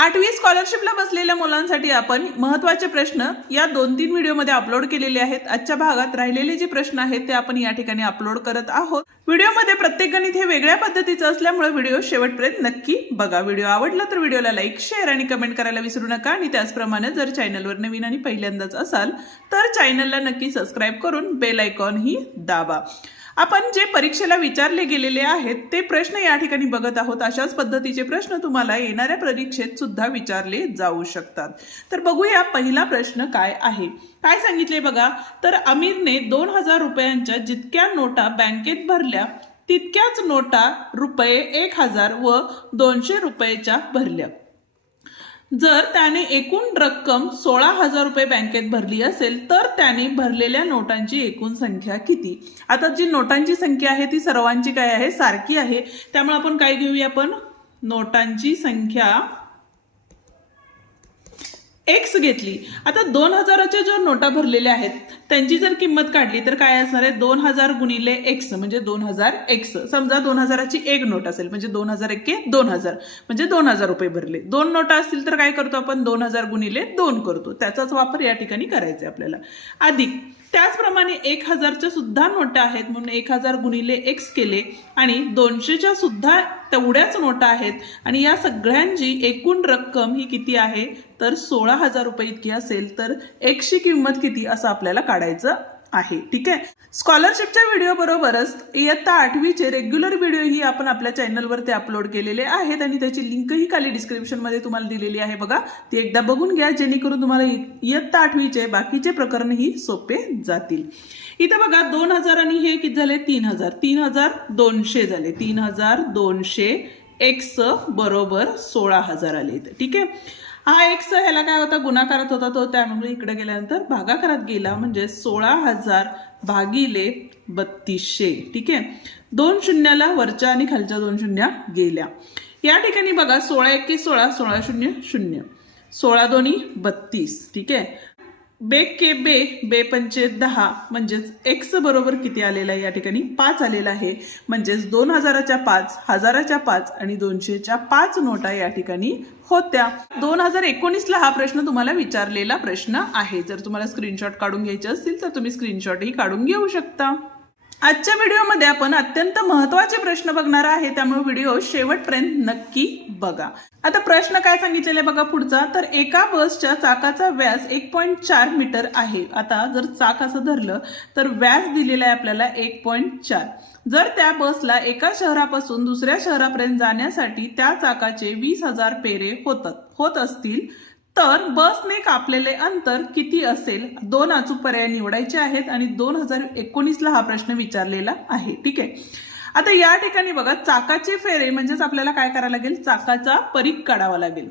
8वी स्कॉलरशिपला बसलेल्या मुलांसाठी आपण महत्त्वाचे प्रश्न या 2-3 व्हिडिओमध्ये अपलोड केलेले आहेत। आजच्या भागात राहिलेले जे प्रश्न आहेत ते आपण या ठिकाणी अपलोड करत आहोत। व्हिडिओमध्ये प्रत्येक गणित हे वेगळ्या पद्धतीचं असल्यामुळे व्हिडिओ शेवटपर्यंत नक्की बघा। व्हिडिओ आवडला तर व्हिडिओला लाईक, शेअर आणि कमेंट करायला विसरू नका आणि त्याचप्रमाणे जर चॅनलवर नवीन आणि पहिल्यांदाच असाल तर चॅनलला नक्की सबस्क्राइब करून बेल आयकॉन ही दाबा। आपण जे परीक्षेला विचारले गेलेले आहेत ते प्रश्न या ठिकाणी बघत आहोत। अशाच पद्धतीचे प्रश्न तुम्हाला येणाऱ्या परीक्षेत सुद्धा विचारले जाऊ शकतात। तर बघूया पहिला प्रश्न काय आहे। काय सांगितले बघा, तर अमीरने 2000 रुपयांच्या जितक्या नोटा बँकेत भरल्या तितक्याच नोटा रुपये 1000 व 200 रुपयाच्या भरल्या। जर त्याने एकूण रक्कम 16000 रुपये बँकेत भरली असेल तर त्याने भरलेल्या नोटांची एकूण संख्या किती। आता जी नोटांची संख्या आहे ती सर्वांची काय आहे, सारखी आहे। त्यामुळे आपण काय घेऊया, आपण नोटांची संख्या x घेतली। आता 2000च्या जो नोटा भरलेल्या आहेत त्यांची जर किंमत काढली तर काय असणार आहे, 2000 गुणिले x म्हणजे 2000x। समजा 2000ची एक नोट असेल म्हणजे 2000 एके 2000 म्हणजे 2000 रुपये भरले। दोन नोटा असतील तर काय करतो आपण, 2000 गुणिले 2 करतो। त्याचाच वापर या ठिकाणी करायचा आहे आपल्याला। अधिक त्याचप्रमाणे 1000च्या सुद्धा नोटा आहेत म्हणून 1000 गुणिले x केले आणि 200च्या सुद्धा तेवढ्याच नोटा आहेत आणि या सगळ्यांची एकूण रक्कम ही किती आहे तर 16000 रुपये इतकी असेल तर x ची किंमत किती असं आपल्याला काढायचं आहे। ठीक आहे। स्कॉलरशिपच्या व्हिडिओ बरोबरच इयत्ता 8वीचे रेग्युलर व्हिडिओ ही आपण आपल्या चॅनलवरती अपलोड केलेले आहेत आणि त्याची लिंक ही खाली डिस्क्रिप्शन मध्ये तुम्हाला दिलेली आहे। बघा ती एकदा बघून घ्या जेणेकरून तुम्हाला इयत्ता 8वीचे बाकीचे प्रकरण ही सोपे जातील। इथे बघा 2000 आणि हे किती झाले, 3000 3200 झाले। 3200 x बरोबर 16000 आले इथे। ठीक आहे। हा x ह्याला काय होता, गुणाकारात होता तो, त्यामुळे इकडे गेल्यानंतर भागाकारात गेला म्हणजे 16000 भागिले 3200। ठीक आहे। 2 शून्याला वरच्या आणि खालच्या 2 शून्या गेल्या। या ठिकाणी बघा 16 एके 16 16 शून्य 0 16 दोन्ही 32। ठीक आहे। बे के बे बे पंचे 10 म्हणजेच x बरोबर किती आलेला आहे, या ठिकाणी 5 आलेला आहे। म्हणजेच 2000च्या 5 1000च्या 5 आणि 200च्या 5 नोटा या ठिकाणी होत्या। 2019ला हा प्रश्न तुम्हाला विचारलेला प्रश्न आहे। जर तुम्हाला स्क्रीनशॉट काढून घ्यायचे असतील तर तुम्ही स्क्रीनशॉटही काढून घेऊ शकता। आजच्या व्हिडिओमध्ये आपण अत्यंत महत्त्वाचे प्रश्न बघणार आहे, त्यामुळे व्हिडिओ शेवटपर्यंत नक्की बघा। आता प्रश्न काय सांगितलेला बघा पुढचा, तर एका बसच्या चाकाचा व्यास 1.4 मीटर आहे। आता जर चाक असं धरलं तर व्यास दिलेला आहे आपल्याला 1.4। जर त्या बसला एका शहरापासून दुसऱ्या शहरापर्यंत जाण्यासाठी त्या चाकाचे 20000 फेरे होत असतील तर बसने कापलेले अंतर किती असेल। 2 अचूक पर्याय निवडायचे आहेत आणि 2019ला हा प्रश्न विचारलेला आहे। ठीक आहे। आता या ठिकाणी बघा चाकाचे फेरे म्हणजेच आपल्याला काय करायला लागेल, चाकाचा परीघ काढावा लागेल।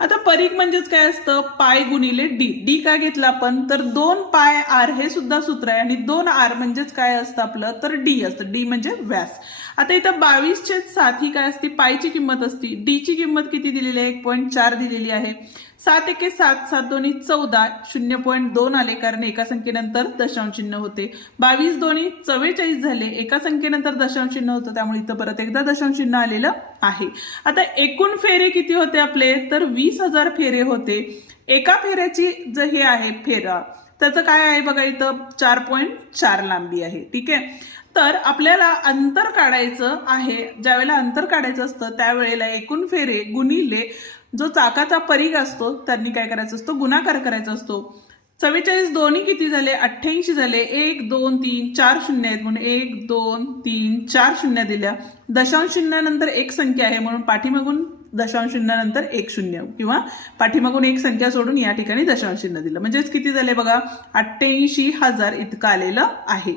आता परीघ म्हणजेच काय असतं, पाय गुणिले डी। डी काय घेतला आपण तर 2 पाय आर हे सुद्धा सूत्र आहे आणि 2 आर म्हणजेच काय असतं आपलं तर डी असतं। डी म्हणजे व्यास। आता इथं 22/7 ही काय असते, पायची किंमत असते। डी ची किंमत किती दिलेली आहे, 1.4 दिलेली आहे। 7 एके 7 7 दोन्ही 14 0.2 आले कारण एका संख्येनंतर दशांश चिन्ह होते। 22 दोन्ही 44 झाले, एका संख्येनंतर दशांश चिन्ह होतं त्यामुळे इथं परत एकदा दशांश चिन्ह आलेलं आहे। आता एकूण फेरे किती होते आपले तर 20000 फेरे होते। एका फेऱ्याची जर हे आहे फेरा त्याचं काय आहे बघा इथं 4.4 लांबी आहे। ठीक आहे। तर आपल्याला अंतर काढायचं आहे। ज्यावेळेला अंतर काढायचं असतं त्यावेळेला एकूण फेरे गुणिले जो चाकाचा परीघ असतो त्यांनी काय करायचं असतो, गुणाकार करायचा असतो। 44 दोन्ही किती झाले, 88 झाले। 1 2 3 4 शून्य आहेत म्हणून 1 2 3 4 शून्य दिल्या। दशांश चिन्हानंतर एक संख्या आहे म्हणून पाठीमागून दशांश चिन्हानंतर 1 शून्य किंवा पाठीमागून एक संख्या सोडून या ठिकाणी दशांश चिन्ह दिलं म्हणजेच किती झाले बघा 88000 इतकं आलेलं आहे।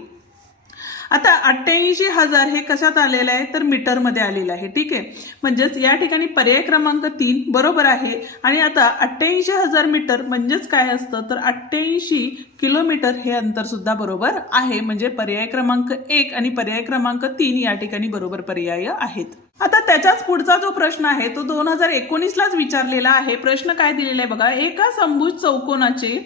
आता 88000 हे कशात आलेलं आहे तर मीटर मध्ये आलेलं आहे। ठीक आहे। म्हणजेच या ठिकाणी पर्याय क्रमांक 3 बरोबर आहे। आणि आता 88000 मीटर म्हणजेच काय असतं तर 88 किलोमीटर हे अंतर सुद्धा बरोबर आहे। म्हणजे पर्याय क्रमांक 1 आणि पर्याय क्रमांक 3 या ठिकाणी बरोबर पर्याय आहेत। आता त्याच्याच पुढचा जो प्रश्न आहे तो 2019लाच विचारलेला आहे। प्रश्न काय दिलेला आहे बघा, एका समभुज चौकोनाचे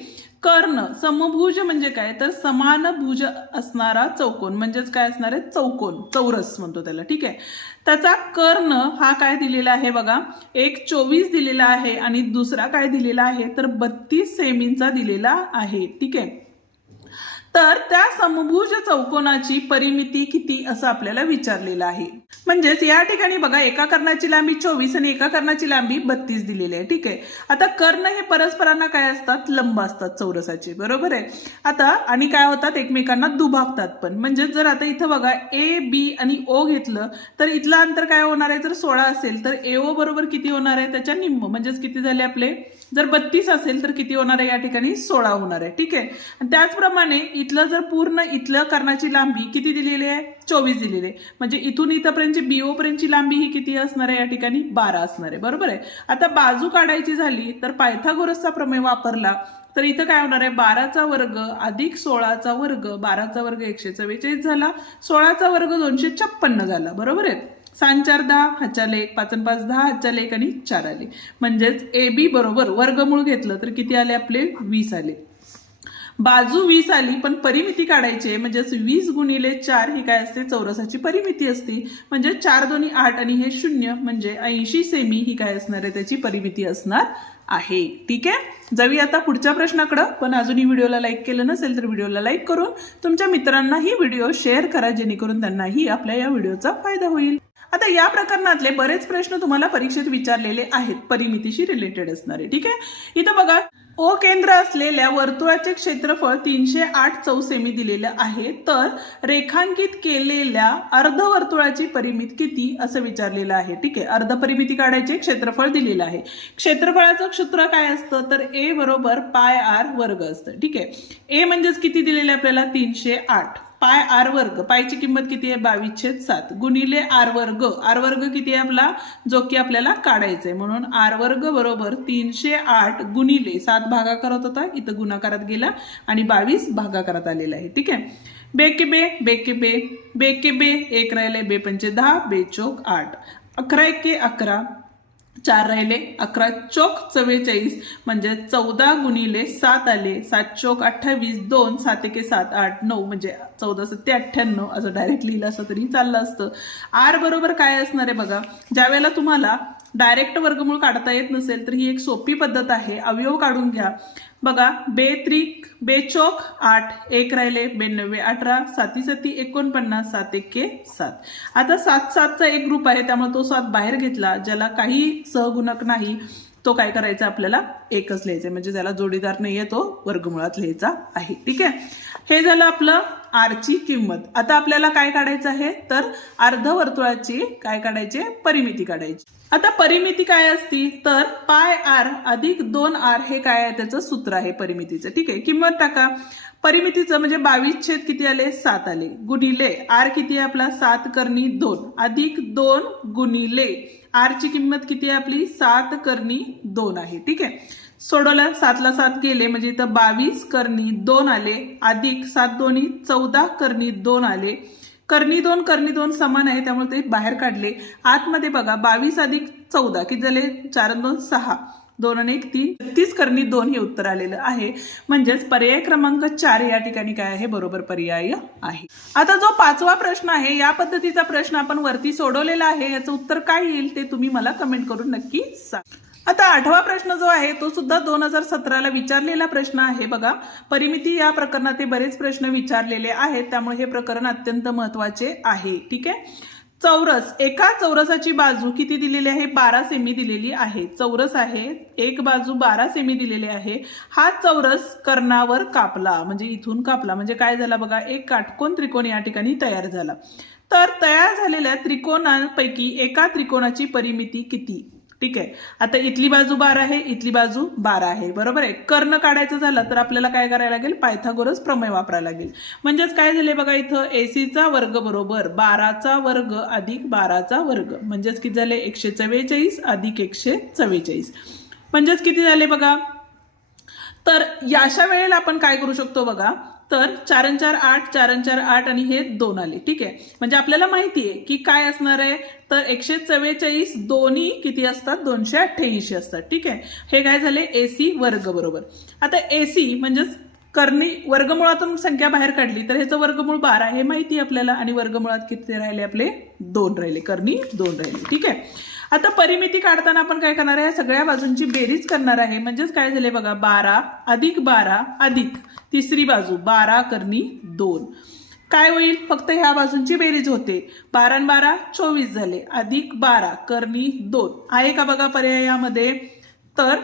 कर्ण समभुज म्हणजे काय तर समान भुज असणारा चौकोन म्हणजेच काय असणार आहे चौकोन चौरस म्हणतो त्याला ठीक आहे. त्याचा कर्ण हा काय दिलेला आहे बघा एक 24 दिलेला आहे आणि दुसरा काय दिलेला आहे तर 32 सेमींचा दिलेला आहे ठीक आहे. तर त्या समभुज चौकोनाची परिमिती किती असं आपल्याला विचारलेलं आहे. म्हणजेच या ठिकाणी बघा एका कर्णाची लांबी 24 आणि एका कर्णाची लांबी 32 दिलेली आहे ठीक आहे. आता कर्ण हे परस्परांना काय असतात लंब असतात चौरसाचे बरोबर आहे. आता आणि काय होतात एकमेकांना दुभागतात पण म्हणजे जर आता इथं बघा ए बी आणि ओ घेतलं तर इथलं अंतर काय होणार आहे जर 16 असेल तर एओ बरोबर किती होणार आहे त्याच्या निम्म म्हणजेच किती झाले आपले जर 32 असेल तर किती होणार आहे या ठिकाणी 16 होणार आहे ठीक आहे. आणि त्याचप्रमाणे इथलं जर पूर्ण इथलं कर्णाची लांबी किती दिलेली आहे 24 दिलेली आहे म्हणजे इथून इथपर्यंतची बीओ पर्यंतची लांबी ही किती असणार आहे या ठिकाणी 12 असणार आहे बरोबर आहे. आता बाजू काढायची झाली तर पायथागोरसचा प्रमेय वापरला तर इथं काय होणार आहे 12चा वर्ग अधिक 16चा वर्ग 12चा वर्ग 144 झाला 16चा वर्ग 256 झाला बरोबर आहे. 6 4 10 हातच्याला 1 5 5 10 हातच्याला 1 आणि 4 आले म्हणजेच ए बी बरोबर वर्गमूळ घेतलं तर किती आले आपले 20 आले. बाजू 20 आली पण परिमिती काढायची आहे म्हणजेच 20 गुणिले 4 ही काय असते चौरसाची परिमिती असते म्हणजे 4 2 8 आणि हे 0 म्हणजे 80 सेमी ही काय असणार आहे त्याची परिमिती असणार आहे ठीक आहे. जाऊया आता पुढच्या प्रश्नाकडे पण अजूनही व्हिडिओला लाईक केलं नसेल तर व्हिडिओला लाईक करून तुमच्या मित्रांना ही व्हिडिओ शेअर करा जेणेकरून त्यांनाही आपल्या या व्हिडिओचा फायदा होईल. आता या प्रकरणातले बरेच प्रश्न तुम्हाला परीक्षेत विचारलेले आहेत परिमितीशी रिलेटेड असणारे ठीक आहे. इथं बघा ओ केंद्र असलेल्या वर्तुळाचे क्षेत्रफळ 308 चौसेमी दिलेलं आहे तर रेखांकित केलेल्या अर्धवर्तुळाची परिमिती किती असं विचारलेलं आहे ठीक आहे. अर्धपरिमिती काढायचे क्षेत्रफळ दिलेलं आहे. क्षेत्रफळाचं सूत्र काय असतं तर ए बरोबर पाय आर वर्ग असतं ठीक आहे. ए म्हणजेच किती दिलेले आपल्याला 308 पाय आर वर्ग पायची किंमत किती आहे 22/7 गुणिले आर वर्ग किती आहे आपला जो की आपल्याला काढायचा आहे म्हणून आर वर्ग बरोबर 308 गुणिले 7 भागाकारात होता इथं गुणाकारात गेला आणि 22 भागाकारात आलेला आहे ठीक आहे. बे के बे बे के बे बे के बे 1 राहिले 2 पंचे 10 2 चौक 8 11 एके 11 4 राहिले 11 चौक 44 म्हणजे 14 गुणिले 7 आले 7 चौक 28 2 7 एके 7 8 9 म्हणजे 14 7 98 असं डायरेक्ट लिहिलं असं तरी चाललं असतं. आर बरोबर काय असणार आहे बघा ज्या वेळेला तुम्हाला डायरेक्ट वर्गमूळ काढता येत नसेल तर ही एक सोपी पद्धत आहे. अवयव काढून घ्या बघा 2 त्रिक 2 चौक 8 1 राहिले 92 18 7 7 49 7 एके 7. आता 7 7चा एक ग्रुप आहे त्यामुळे तो 7 बाहेर घेतला ज्याला काही सहगुणक नाही तो काय करायचा आपल्याला एकच लिहायचा म्हणजे ज्याला जोडीदार नाहीये तो वर्गमुळात लिहायचा आहे ठीक आहे. हे झालं आपलं आरची किंमत. आता आपल्याला काय काढायचं आहे तर अर्धवर्तुळाची काय काढायचे परिमिती काढायची. आता परिमिती काय असती तर पाय आर अधिक 2 आर हे काय आहे त्याचं सूत्र आहे परिमितीचं ठीक आहे. किंमत टाका परिमितीचं म्हणजे 22 छेद किती आले 7 आले गुणिले आर किती आहे आपला 7 करणी 2 अधिक 2 गुणिले आर ची किंमत किती आहे आपली 7 करणी 2 आहे ठीक आहे. सोडवलं 7 ला 7 गेले म्हणजे इथं 22 करणी 2 आले अधिक 7 दोन्ही 14 करणी 2 आले करणी 2 समान आहे त्यामुळे ते बाहेर काढले. आतमध्ये बघा 22 अधिक 14 किती झाले 4 2 6 2 आणि 1 3 33 करणी 2 हे उत्तर आलेलं आहे म्हणजेच पर्याय क्रमांक 4 या ठिकाणी काय आहे बरोबर पर्याय आहे. आता जो 5वा प्रश्न आहे या पद्धतीचा प्रश्न आपण वरती सोडवलेला आहे याचं उत्तर काय येईल ते तुम्ही मला कमेंट करून नक्की सांगा. आता 8वा प्रश्न जो आहे तो सुद्धा 2017ला विचारलेला प्रश्न आहे बघा. परिमिती या प्रकरणात बरेच प्रश्न विचारलेले आहेत त्यामुळे हे प्रकरण अत्यंत महत्वाचे आहे ठीक आहे. चौरस एका चौरसाची बाजू किती दिलेली आहे 12 सेमी दिलेली आहे. चौरस आहे एक बाजू 12 सेमी दिलेली आहे. हा चौरस कर्णावर कापला म्हणजे इथून कापला म्हणजे काय झाला बघा एक काटकोन त्रिकोण या ठिकाणी तयार झाला. तर तयार झालेल्या त्रिकोणांपैकी एका त्रिकोणाची परिमिती किती ठीक आहे. आता इथली बाजू 12 आहे इथली बाजू 12 आहे बरोबर आहे. कर्ण काढायचं झालं तर आपल्याला काय करायला लागेल पायथागोरस प्रमेय वापरायला लागेल म्हणजेच काय झाले बघा इथं एसीचा वर्ग बरोबर 12चा वर्ग अधिक 12चा वर्ग म्हणजेच किती झाले 144 अधिक 144 म्हणजेच किती झाले बघा. तर अशा वेळेला आपण काय करू शकतो बघा तर 4 आणि 4 8, 4 आणि 4 8 आणि हे 2 आले. ठीक आहे, म्हणजे आपल्याला माहिती आहे की काय असणार आहे, तर 144 दोन्ही किती असतात, 288 असतात. ठीक आहे, हे काय झाले AC वर्ग बरोबर. आता AC म्हणजेच कर्णी वर्गमुळातून संख्या बाहेर काढली तर ह्याचं वर्गमूळ 12 हे माहिती आपल्याला, आणि वर्गमुळात किती राहिले आपले 2 राहिले, कर्णी 2 राहिले. ठीक आहे, आता परिमिती काढताना आपण काय करणार आहे, सगळ्या बाजूंची बेरीज करणार आहे. म्हणजेच काय झाले बघा, 12 अधिक 12 अधिक तिसरी बाजू 12 कर्णी 2 काय होईल, फक्त ह्या बाजूंची बेरीज होते. 12 आणि 12 24 झाले, अधिक 12 कर्णी 2 आहे का बघा पर्यायामध्ये. तर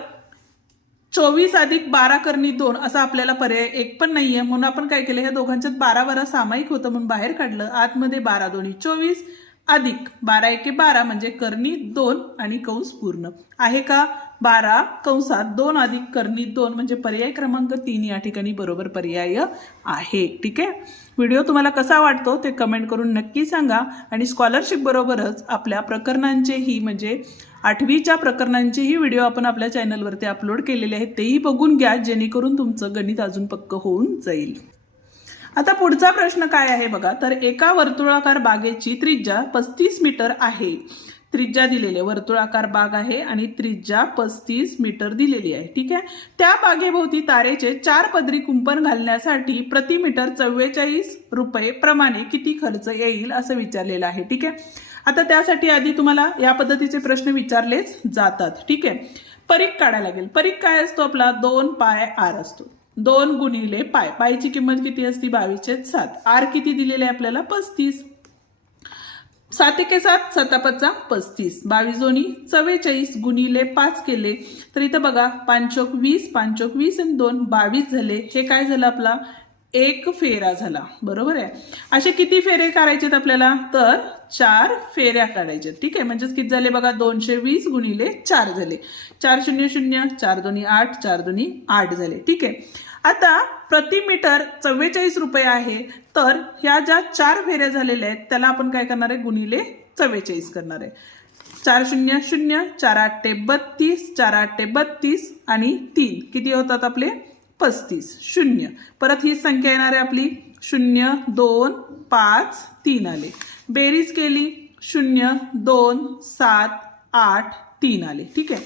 24 अधिक 12 कर्णी 2 असा आपल्याला पर्याय एक पण नाहीये, म्हणून आपण काय केलं, ह्या दोघांच्यात 12 12 सामायिक होतं म्हणून बाहेर काढलं. आतमध्ये 12 दोन्ही 24 अधिक 12 एके 12 म्हणजे कर्णी 2 आणि कंस पूर्ण आहे का. 12 कंसात 2 अधिक कर्णी 2 म्हणजे पर्याय क्रमांक 3 या ठिकाणी बरोबर पर्याय आहे. ठीक आहे, व्हिडिओ तुम्हाला कसा वाटतो ते कमेंट करून नक्की सांगा. आणि स्कॉलरशिप बरोबरच आपल्या प्रकरणांचेही म्हणजे 8वीच्या प्रकरणांचेही व्हिडिओ आपण आपल्या चॅनलवरती अपलोड केलेले आहेत, तेही बघून घ्या जेणेकरून तुमचं गणित अजून पक्क होऊन जाईल. आता पुढचा प्रश्न काय आहे बघा, तर एका वर्तुळाकार बागेची त्रिज्या 35 मीटर आहे. त्रिज्या दिलेली आहे, वर्तुळाकार बाग आहे आणि त्रिज्या 35 मीटर दिलेली आहे. ठीक आहे, त्या बागेभोवती तारेचे 4 पदरी कुंपण घालण्यासाठी प्रति मीटर 44 रुपये प्रमाणे किती खर्च येईल असं विचारलेलं आहे. ठीक आहे, आता त्यासाठी आधी तुम्हाला या पद्धतीचे प्रश्न विचारलेच जातात. ठीक आहे, परीघ काढायला लागेल. परीघ काय असतो आपला, 2 पाय r असतो. 2 गुणिले पाय, पायची किंमत किती असती 22/7. r किती दिलेले आहे आपल्याला 35. 7 एके 7, 7 5 35, 22 दोन्ही 44 गुणिले 5 केले तर इथं बघा 5 चोक 20, 5 चोक 20 आणि 2 22 झाले. हे काय झालं आपला एक फेरा झाला, बरोबर आहे. असे किती फेरे करायचेत आपल्याला, तर 4 फेऱ्या काढायच्यात. ठीक आहे, म्हणजेच किती झाले बघा 220 गुणिले 4 झाले. 4 0 0, 4 दोन्ही 8, 4 दोन्ही 8 झाले. ठीक आहे, आता प्रति मीटर 44 रुपये आहे, तर ह्या ज्या 4 फेऱ्या झालेल्या आहेत त्याला आपण काय करणार आहे, गुणिले 44 करणार आहे. 4 0 0, 4 8 32, 4 8 32 आणि 3 किती होतात आपले 35. 0 परत ही संख्या येणार आहे आपली 0 2 5 3 आले. बेरीज केली 0 2 7 8 3 आले. ठीक आहे,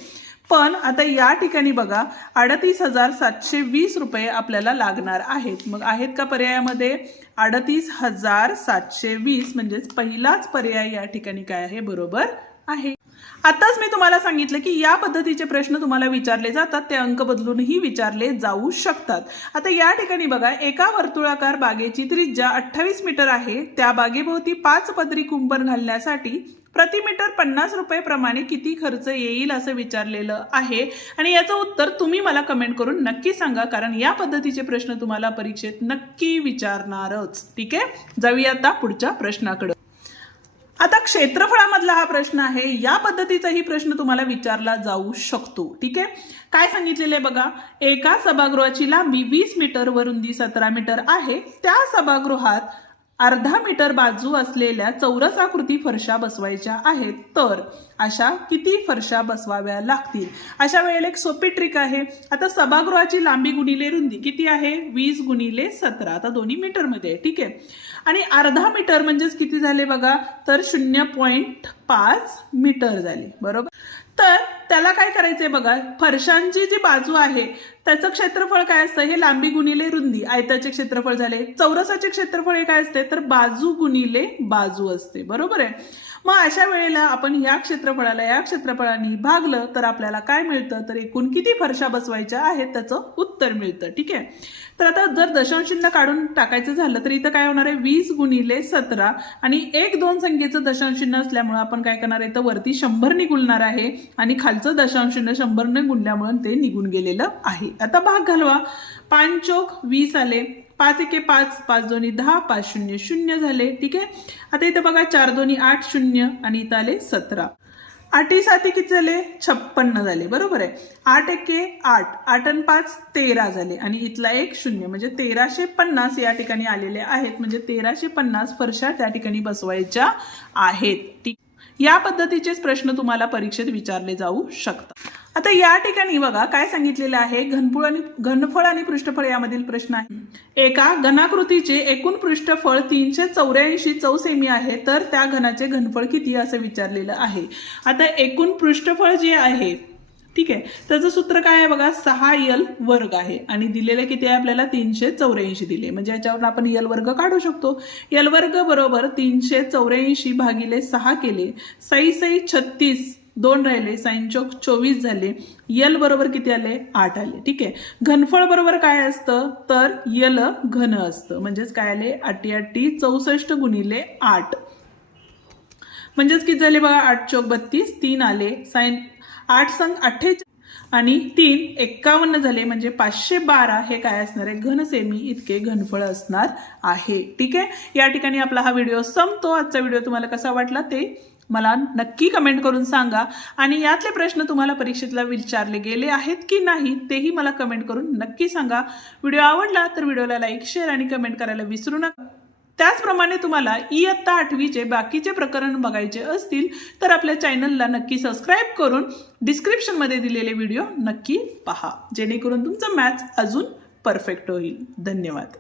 पण आता या ठिकाणी बघा 38,720 रुपये आपल्याला लागणार आहेत. मग आहेत का पर्यायामध्ये 38,720 म्हणजेच पहिलाच पर्याय या ठिकाणी काय आहे, बरोबर आहे. आताच मी तुम्हाला सांगितलं की या पद्धतीचे प्रश्न तुम्हाला विचारले जातात, ते अंक बदलूनही विचारले जाऊ शकतात. आता या ठिकाणी बघा एका वर्तुळाकार बागेची त्रिज्या 28 मीटर आहे. त्या बागेभोवती 5 पदरी कुंपण घालण्यासाठी प्रति मीटर 50 रुपये प्रमाणे किती खर्च येईल असं विचारलेलं आहे. आणि याचं उत्तर तुम्ही मला कमेंट करून नक्की सांगा, कारण या पद्धतीचे प्रश्न तुम्हाला परीक्षेत नक्की विचारणारच. ठीक आहे, जाऊया आता पुढच्या प्रश्नाकडे. आता क्षेत्रफळामधला हा प्रश्न आहे. या पद्धतीचाही प्रश्न तुम्हाला विचारला जाऊ शकतो. ठीक आहे, काय सांगितलेलं आहे बघा, एका सभागृहाची लांबी 20 मीटर व रुंदी 17 मीटर आहे. त्या सभागृहात अर्धा मीटर बाजू असलेल्या चौरस आकृती फरशा बसवायच्या आहेत, तर अशा किती फरशा बसवाव्या लागतील. अशा वेळेला एक सोपी ट्रिक आहे. आता सभागृहाची लांबी गुणिले रुंदी किती आहे, 20 गुणिले 17, आता दोन्ही मीटर मध्ये आहे. ठीक आहे, आणि अर्धा मीटर म्हणजेच किती झाले बघा, तर 0.5 मीटर झाले, बरोबर. तर त्याला काय करायचंय बघा, फरशांची जी बाजू आहे त्याचं क्षेत्रफळ काय असतं, हे लांबी गुणिले रुंदी, आयताचे क्षेत्रफळ झाले. चौरसाचे क्षेत्रफळ हे काय असते, तर बाजू गुणिले बाजू असते, बरोबर आहे. मग अशा वेळेला आपण या क्षेत्रफळाला या क्षेत्रफळाने भागलं तर आपल्याला काय मिळतं, तर एकूण किती फरशा बसवायच्या आहेत त्याचं उत्तर मिळतं. ठीक आहे, तर आता जर दशांश चिन्ह काढून टाकायचं झालं तर इथं काय होणार आहे, 20 गुणिले 17 आणि 1-2 संख्येचं दशांश चिन्ह असल्यामुळे आपण काय करणार आहे, तर वरती 100 निघुलणार आहे आणि खालचं दशांश चिन्ह 100 ने गुणल्यामुळे ते निघून गेलेलं आहे. आता भाग घालवा, 5 चोक 20 आले, 5 एके 5, 5 दोन्ही 10, 5 0 0 झाले. ठीक आहे, आता इथे बघा 4 दोन्ही 8 0 आणि इथं आले 17. 8 7 किती झाले, 56 झाले, बरोबर आहे. 8 एके 8, 8 आणि 5 13 झाले आणि इथला एक 0 म्हणजे 1350 या ठिकाणी आलेले आहेत. म्हणजे 1350 फरशा त्या ठिकाणी बसवायच्या आहेत. ठीक, या पद्धतीचेच प्रश्न तुम्हाला परीक्षेत विचारले जाऊ शकतात. आता या ठिकाणी बघा काय सांगितलेलं आहे, घनफळ आणि पृष्ठफळ यामधील प्रश्न आहे। एका घनाकृतीचे एकूण पृष्ठफळ 384 चौसेमी आहे, तर त्या घनाचे घनफळ किती असं विचारलेलं आहे। आता एकूण पृष्ठफळ जे आहे, ठीक आहे, त्याचं सूत्र काय आहे बघा, 6l वर्ग आहे आणि दिलेलं किती आहे आपल्याला, 384 दिले, म्हणजे याच्यावर आपण l वर्ग काढू शकतो। l वर्ग बरोबर 384 भागिले 6 केले, 6 36, 2 राहिले, 6 चौक 24 झाले, यल बरोबर किती आले, 8 आले, ठीक आहे। घनफळ बरोबर काय असतं, तर यल घन असतं, म्हणजेच काय आले, 8 64 गुणिले 8, म्हणजेच किती झाले बघा, 8 चौक 32, 3 आले, 8 संग 48 आणि 3 51 झाले, म्हणजे 512 हे काय असणार आहे, घन सेमी इतके घनफळ असणार आहे, ठीक आहे। या ठिकाणी आपला हा व्हिडिओ संपतो। आजचा व्हिडिओ तुम्हाला कसा वाटला ते मला नक्की कमेंट करून सांगा आणि यातले प्रश्न तुम्हाला परीक्षेला विचारले गेले आहेत की नाही तेही मला कमेंट करून नक्की सांगा। व्हिडिओ आवडला तर व्हिडिओला लाईक, शेअर आणि कमेंट करायला विसरू नका। त्याचप्रमाणे तुम्हाला इयत्ता 8वीचे बाकीचे प्रकरण बघायचे असतील तर आपल्या चॅनलला नक्की सबस्क्राईब करून डिस्क्रिप्शनमध्ये दिलेले व्हिडिओ नक्की पहा, जेणेकरून तुमचं मॅथ्स अजून परफेक्ट होईल। धन्यवाद।